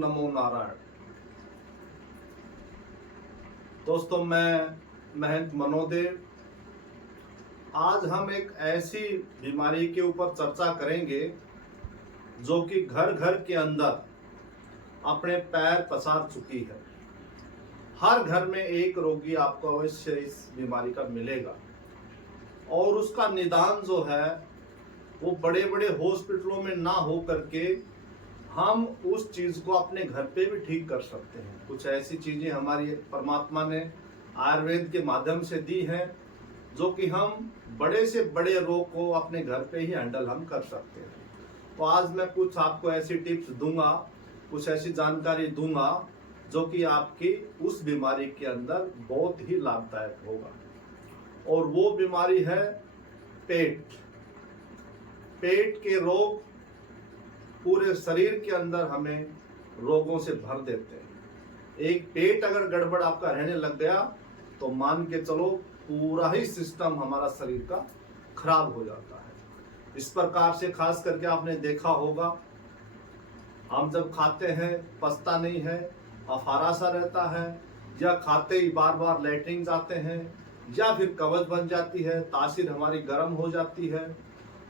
नमो नारायण। दोस्तों, मैं महंत मनोदेव। आज हम एक ऐसी बीमारी के ऊपर चर्चा करेंगे जो कि घर घर के अंदर अपने पैर पसार चुकी है। हर घर में एक रोगी आपको अवश्य इस बीमारी का मिलेगा और उसका निदान जो है वो बड़े बड़े हॉस्पिटलों में ना हो करके हम उस चीज को अपने घर पे भी ठीक कर सकते हैं। कुछ ऐसी चीजें हमारी परमात्मा ने आयुर्वेद के माध्यम से दी हैं जो कि हम बड़े से बड़े रोग को अपने घर पे ही हैंडल हम कर सकते हैं। तो आज मैं कुछ आपको ऐसी टिप्स दूंगा, कुछ ऐसी जानकारी दूंगा जो कि आपकी उस बीमारी के अंदर बहुत ही लाभदायक होगा। और वो बीमारी है पेट। पेट के रोग पूरे शरीर के अंदर हमें रोगों से भर देते हैं। एक पेट अगर गड़बड़ आपका रहने लग गया तो मान के चलो पूरा ही सिस्टम हमारा शरीर का खराब हो जाता है। इस प्रकार से खास करके आपने देखा होगा, हम जब खाते हैं पचता नहीं है, अफारा सा रहता है, या खाते ही बार बार लैट्रिन जाते हैं, या फिर कब्ज बन जाती है, तासीर हमारी गर्म हो जाती है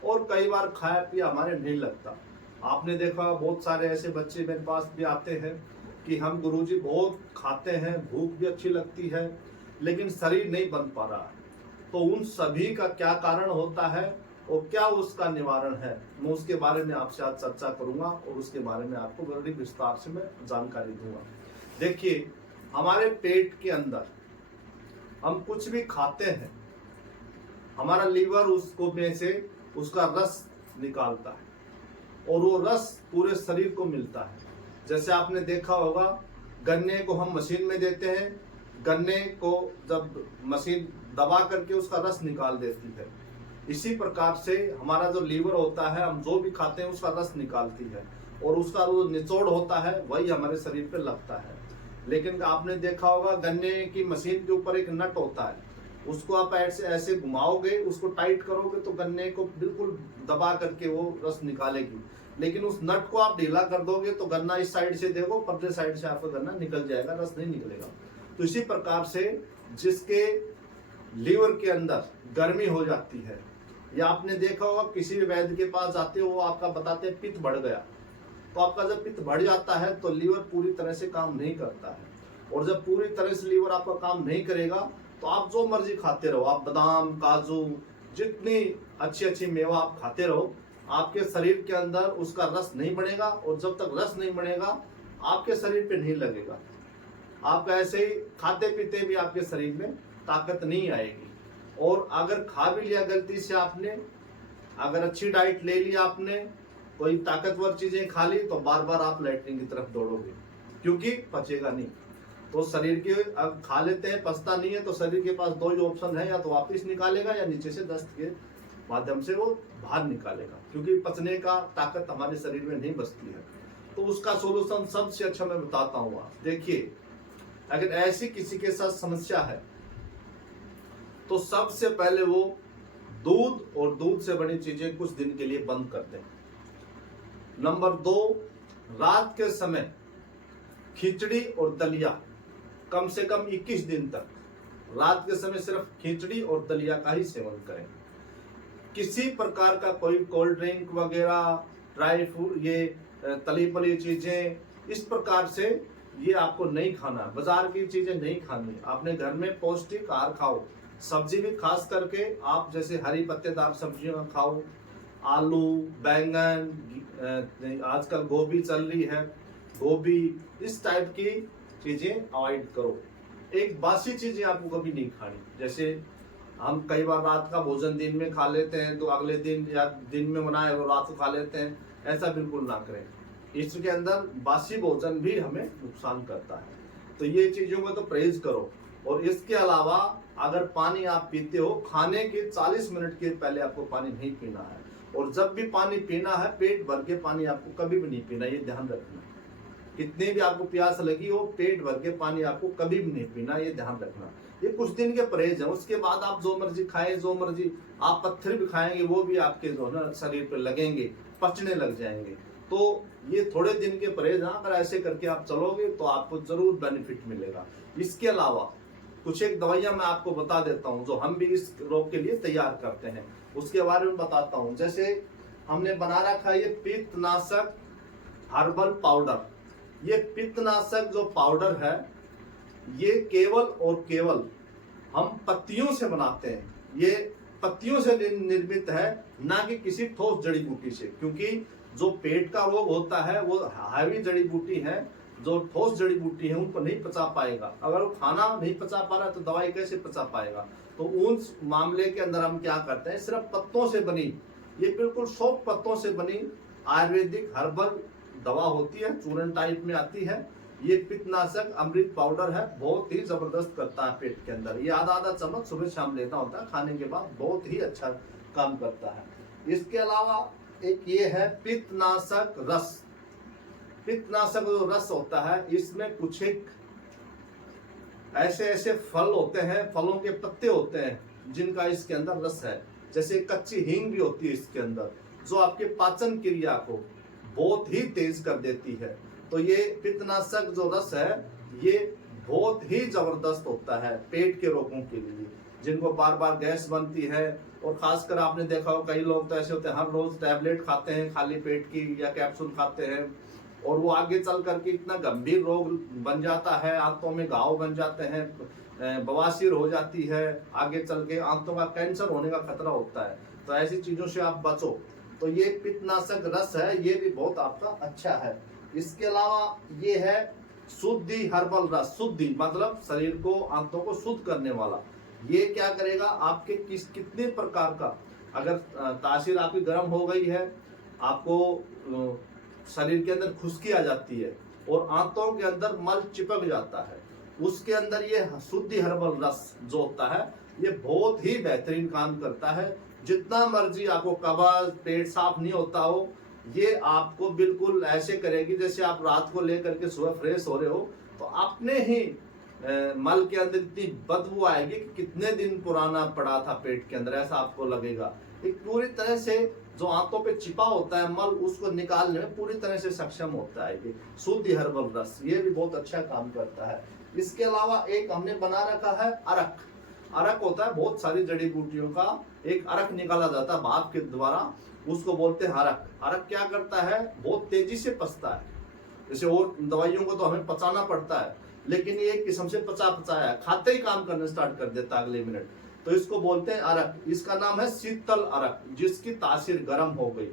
और कई बार खाया पिया हमारे नहीं लगता। आपने देखा बहुत सारे ऐसे बच्चे मेरे पास भी आते हैं कि हम गुरुजी बहुत खाते हैं, भूख भी अच्छी लगती है, लेकिन शरीर नहीं बन पा रहा है। तो उन सभी का क्या कारण होता है और क्या उसका निवारण है, मैं उसके बारे में आपसे आज चर्चा करूंगा और उसके बारे में आपको बड़ी विस्तार से मैं जानकारी दूंगा। देखिए, हमारे पेट के अंदर हम कुछ भी खाते हैं, हमारा लीवर उसको में से उसका रस निकालता है और वो रस पूरे शरीर को मिलता है। जैसे आपने देखा होगा, गन्ने को हम मशीन में देते हैं, गन्ने को जब मशीन दबा करके उसका रस निकाल देती है, इसी प्रकार से हमारा जो लीवर होता है, हम जो भी खाते हैं उसका रस निकालती है और उसका जो निचोड़ होता है वही हमारे शरीर पे लगता है। लेकिन आपने देखा होगा, गन्ने की मशीन के ऊपर एक नट होता है, उसको आप ऐसे घुमाओगे, उसको टाइट करोगे तो गन्ने को बिल्कुल दबा करके वो रस निकालेगी। लेकिन उस नट को आप ढीला कर दोगे तो गन्ना इस साइड से देखो, परले साइड से आपका गन्ना निकल जाएगा, रस नहीं निकलेगा। तो इसी प्रकार से जिसके लीवर के अंदर गर्मी हो जाती है, या आपने देखा होगा किसी भी वैद्य के पास जाते हो, वो आपका बताते हैं पित्त बढ़ गया, तो आपका जब पित्त बढ़ जाता है तो लीवर पूरी तरह से काम नहीं करता है। और जब पूरी तरह से लीवर आपका काम नहीं करेगा तो आप जो मर्जी खाते रहो, आप बादाम, काजू, जितनी अच्छी अच्छी मेवा आप खाते रहो, आपके शरीर के अंदर उसका रस नहीं बनेगा और जब तक रस नहीं बनेगा आपके शरीर पे नहीं लगेगा। आप ऐसे ही खाते पीते भी आपके शरीर में ताकत नहीं आएगी। और अगर खा भी लिया गलती से आपने, अगर अच्छी डाइट ले ली आपने, कोई ताकतवर चीजें खा ली, तो बार बार आप लैट्रिन की तरफ दौड़ोगे क्योंकि पचेगा नहीं। तो शरीर के अब खा लेते हैं, पचता नहीं है, तो शरीर के पास दो ही ऑप्शन है, या तो वापस निकालेगा या नीचे से दस्त के माध्यम से वो बाहर निकालेगा, क्योंकि पचने का ताकत हमारे शरीर में नहीं बचती है। तो उसका सोल्यूशन सबसे अच्छा मैं बताता हूँ। आप देखिए, अगर ऐसी किसी के साथ समस्या है तो सबसे पहले वो दूध और दूध से बनी चीजें कुछ दिन के लिए बंद कर दें। नंबर 2, रात के समय खिचड़ी और दलिया कम से कम 21 दिन तक रात के समय सिर्फ खिचड़ी और दलिया का ही सेवन करें। किसी प्रकार का कोई कोल्ड ड्रिंक वगैरह, ड्राई फ्रूट, ये तली पली चीजें, इस प्रकार से ये आपको नहीं खाना। बाजार की चीजें नहीं खानी, आपने घर में पौष्टिक आहार खाओ। सब्जी भी खास करके आप जैसे हरी पत्तेदार सब्जियां खाओ, आलू, बैंगन, आजकल गोभी चल रही है, गोभी, इस टाइप की चीजें अवॉइड करो। एक बासी चीजें आपको कभी नहीं खानी। जैसे हम कई बार रात का भोजन दिन में खा लेते हैं तो अगले दिन, या दिन में बनाए और रात को खा लेते हैं, ऐसा बिल्कुल ना करें। इसके अंदर बासी भोजन भी हमें नुकसान करता है, तो ये चीजों का तो परहेज करो। और इसके अलावा अगर पानी आप पीते हो, खाने के 40 मिनट के पहले आपको पानी नहीं पीना है, और जब भी पानी पीना है पेट भर के पानी आपको कभी भी नहीं पीना, ये ध्यान रखना। कितनी भी आपको प्यास लगी हो, पेट भर के पानी आपको कभी भी नहीं पीना, ये ध्यान रखना। ये कुछ दिन के परहेज है, उसके बाद आप जो मर्जी खाएं, जो मर्जी आप पत्थर भी खाएंगे वो भी आपके जो है ना शरीर पर लगेंगे, पचने लग जाएंगे। तो ये थोड़े दिन के परहेज, अगर ऐसे करके आप चलोगे तो आपको जरूर बेनिफिट मिलेगा। इसके अलावा कुछ एक दवाइयां मैं आपको बता देता हूं जो हम भी इस रोग के लिए तैयार करते हैं, उसके बारे में बताता हूं। जैसे हमने बना रखा है ये पित्तनाशक हर्बल पाउडर। ये पित्तनाशक जो पाउडर है ये केवल और केवल हम पत्तियों से बनाते हैं। ये पत्तियों से निर्मित है, ना कि किसी ठोस जड़ी बूटी से, क्योंकि जो पेट का रोग होता है वो हैवी जड़ी बूटी है, जो ठोस जड़ी बूटी है उनको नहीं पचा पाएगा। अगर वो खाना नहीं पचा पा रहा तो दवाई कैसे पचा पाएगा। तो उस मामले के अंदर हम क्या करते हैं, सिर्फ पत्तों से बनी, ये बिल्कुल 100 पत्तों से बनी आयुर्वेदिक हर्बल दवा होती है, चूर्ण टाइप में आती है। ये पित्तनाशक अमृत पाउडर है, बहुत ही जबरदस्त करता है पेट के अंदर। ये आधा चम्मच सुबह शाम लेना होता है खाने के बाद, बहुत ही अच्छा काम करता है। इसके अलावा एक ये है पित्तनाशक रस। पित्तनाशक जो रस होता है इसमें कुछ एक ऐसे फल होते हैं, फलों के पत्ते होते हैं जिनका इसके अंदर रस है। जैसे कच्ची हींग भी होती है इसके अंदर, जो आपके पाचन क्रिया को बहुत ही तेज कर देती है। तो ये पित्तनाशक जो रस है ये बहुत ही जबरदस्त होता है पेट के रोगों के लिए, जिनको बार बार गैस बनती है। और खासकर आपने देखा हो कई लोग तो ऐसे होते हैं हर रोज टैबलेट खाते हैं खाली पेट की, या कैप्सूल खाते हैं, और वो आगे चल करके इतना गंभीर रोग बन जाता है, आंतों में घाव बन जाते हैं, बवासीर हो जाती है, आगे चल के आंतों का कैंसर होने का खतरा होता है। तो ऐसी चीजों से आप बचो। तो ये पित्तनाशक रस है, ये भी बहुत आपका अच्छा है। इसके अलावा ये है शुद्धि हर्बल रस। शुद्धि मतलब शरीर को, आंतों को शुद्ध करने वाला। ये क्या करेगा, आपके कितने प्रकार का, अगर तासीर आपकी गर्म हो गई है, आपको शरीर के अंदर खुश्की आ जाती है और आंतों के अंदर मल चिपक जाता है, उसके अंदर ये शुद्धि हर्बल रस जो होता है ये बहुत ही बेहतरीन काम करता है। जितना मर्जी आपको कब्ज, पेट साफ नहीं होता हो, ये आपको बिल्कुल ऐसे करेगी जैसे आप रात को लेकर के सुबह फ्रेश हो रहे हो, तो अपने ही मल के अंदर इतनी बदबू आएगी कि कितने दिन पुराना पड़ा था पेट के अंदर, ऐसा आपको लगेगा। एक पूरी तरह से जो आंतों पे छिपा होता है मल, उसको निकालने में पूरी तरह से सक्षम होता है ये शुद्धि हर्बल रस। ये भी बहुत अच्छा काम करता है। इसके अलावा एक हमने बना रखा है अरक। अरक होता है बहुत सारी जड़ी बूटियों का एक अरक निकाला जाता है भाप के द्वारा, उसको बोलते हैं अरक। अरक क्या करता है, बहुत तेजी से पचता है। जैसे और दवाइयों को तो हमें पचाना पड़ता है, लेकिन ये एक किस्म से पचाया है, खाते ही काम करने स्टार्ट कर देता है अगले मिनट। तो इसको बोलते हैं अरक। इसका नाम है शीतल अरक। जिसकी तासीर गर्म हो गई,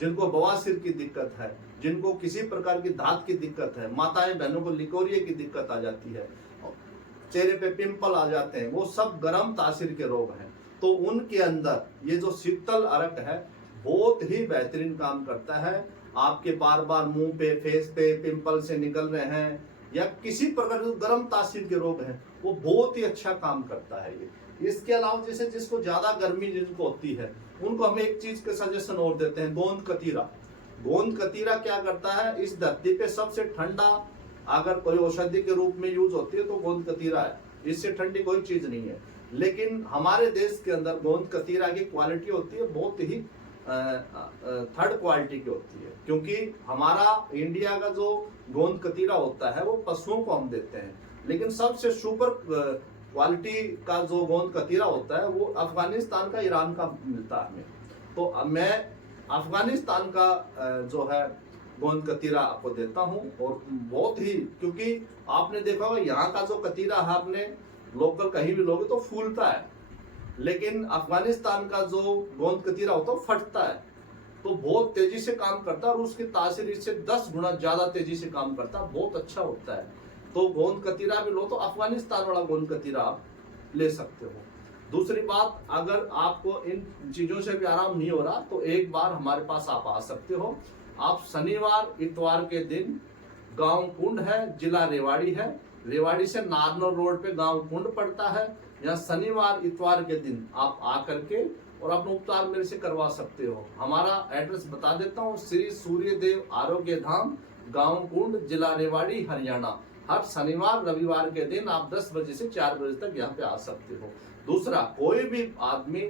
जिनको बवासीर की दिक्कत है, जिनको किसी प्रकार की धात की दिक्कत है, माताएं बहनों को लिकोरिया की दिक्कत आ जाती है, चेहरे पे पिंपल आ जाते हैं, वो सब गर्म तासीर के रोग हैं, तो उनके अंदर ये जो शीतल अरक है बहुत ही बेहतरीन काम करता है। आपके बार बार मुंह पे, फेस पे पिंपल से निकल रहे हैं, या किसी प्रकार के गर्म तासीर के रोग हैं, वो बहुत ही अच्छा काम करता है ये। इसके अलावा जैसे जिसको ज्यादा गर्मी जिनको होती है, उनको हम एक चीज के सजेशन और देते हैं, गोंद कतीरा। गोंद कतीरा क्या करता है, इस धरती पे सबसे ठंडा अगर कोई औषधि के रूप में यूज होती है तो गोंद कतीरा है, इससे ठंडी कोई चीज नहीं है। लेकिन हमारे देश के अंदर गोंद कतीरा की क्वालिटी होती है बहुत ही थर्ड क्वालिटी की होती है, क्योंकि हमारा इंडिया का जो गोंद कतीरा होता है वो पशुओं को हम देते हैं, लेकिन सबसे सुपर क्वालिटी का जो गोंद कतीरा होता है वो अफगानिस्तान का, ईरान का मिलता है हमें। तो मैं अफगानिस्तान का जो है गोंद कतीरा आपको देता हूं, और बहुत ही, क्योंकि आपने देखा होगा यहाँ का जो कतीरा है आपने लोकल कहीं भी लोगे तो फूलता है, लेकिन अफगानिस्तान का जो गोंद कतीरा होता है फटता है, तो बहुत तेजी से काम करता है और उसकी तासीर इससे 10 गुना ज्यादा तेजी से काम करता है, बहुत अच्छा होता है। तो गोंद कतीरा भी लो तो अफगानिस्तान वाला गोंद कतीरा आप ले सकते हो। दूसरी बात, अगर आपको इन चीजों से भी आराम नहीं हो रहा तो एक बार हमारे पास आप आ सकते हो। आप शनिवार इतवार के दिन, गांव कुंड है, जिला रेवाड़ी है, रेवाड़ी से नारनौल रोड पे गांव कुंड पड़ता है, यहाँ शनिवार इतवार के दिन आप आकर के और अपना उपचार मेरे से करवा सकते हो। हमारा एड्रेस बता देता हूँ, श्री सूर्यदेव आरोग्य धाम, गांव कुंड, जिला रेवाड़ी, हरियाणा। हर शनिवार रविवार के दिन आप 10 बजे से 4 बजे तक यहाँ पे आ सकते हो। दूसरा, कोई भी आदमी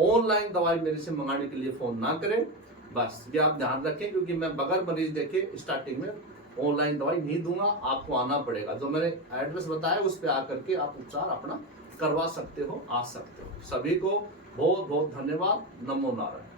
ऑनलाइन दवाई मेरे से मंगाने के लिए फोन ना करे, बस ये आप ध्यान रखें, क्योंकि मैं बगैर मरीज देखे स्टार्टिंग में ऑनलाइन दवाई नहीं दूंगा, आपको आना पड़ेगा। जो मैंने एड्रेस बताया उस पर आकर के आप उपचार अपना करवा सकते हो, आ सकते हो। सभी को बहुत बहुत धन्यवाद। नमो नारायण।